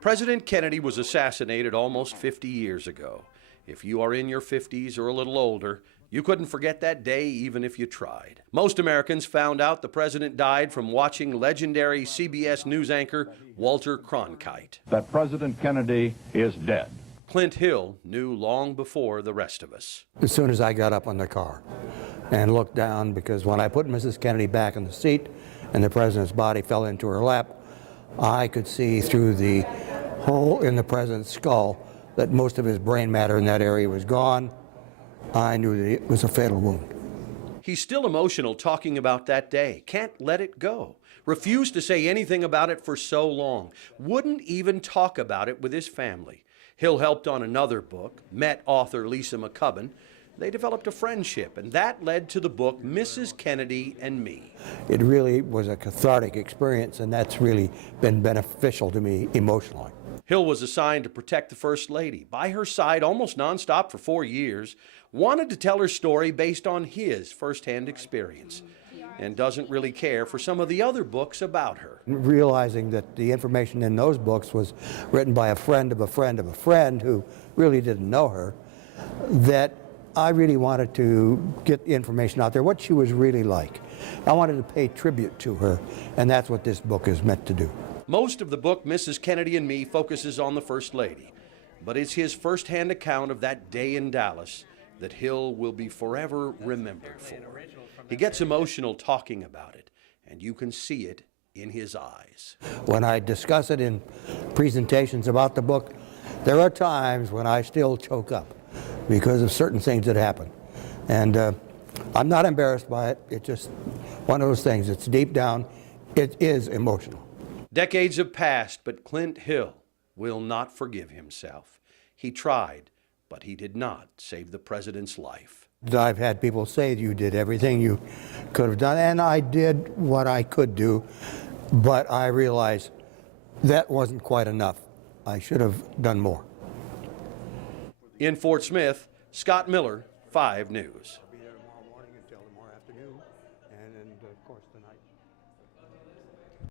President Kennedy was assassinated almost 50 years ago. If you are in your 50s or a little older, you couldn't forget that day even if you tried. Most Americans found out the president died from watching legendary CBS News anchor Walter Cronkite. That President Kennedy is dead. Clint Hill knew long before the rest of us. As soon as I got up on the car and looked down, because when I put Mrs. Kennedy back in the seat and the president's body fell into her lap, I could see through the hole in the president's skull that most of his brain matter in that area was gone. I knew that it was a fatal wound. He's still emotional talking about that day. Can't let it go. Refused to say anything about it for so long. Wouldn't even talk about it with his family. Hill helped on another book, met author Lisa McCubbin. They developed a friendship, and that led to the book Mrs. Kennedy and Me. It really was a cathartic experience, and that's really been beneficial to me emotionally. Hill was assigned to protect the First Lady, by her side almost nonstop for 4 years, wanted to tell her story based on his firsthand experience, and doesn't really care for some of the other books about her. Realizing that the information in those books was written by a friend of a friend of a friend who really didn't know her, that I really wanted to get the information out there, what she was really like. I wanted to pay tribute to her, and that's what this book is meant to do. Most of the book, Mrs. Kennedy and Me, focuses on the First Lady, but it's his firsthand account of that day in Dallas that Hill will be forever remembered for. He gets emotional talking about it, and you can see it in his eyes. When I discuss it in presentations about the book, there are times when I still choke up because of certain things that happen. And I'm not embarrassed by it. It's just one of those things. It's deep down. It is emotional. Decades have passed, but Clint Hill will not forgive himself. He tried, but he did not save the president's life. I've had people say you did everything you could have done, and I did what I could do, but I realized that wasn't quite enough. I should have done more. In Fort Smith, Scott Miller, 5 News.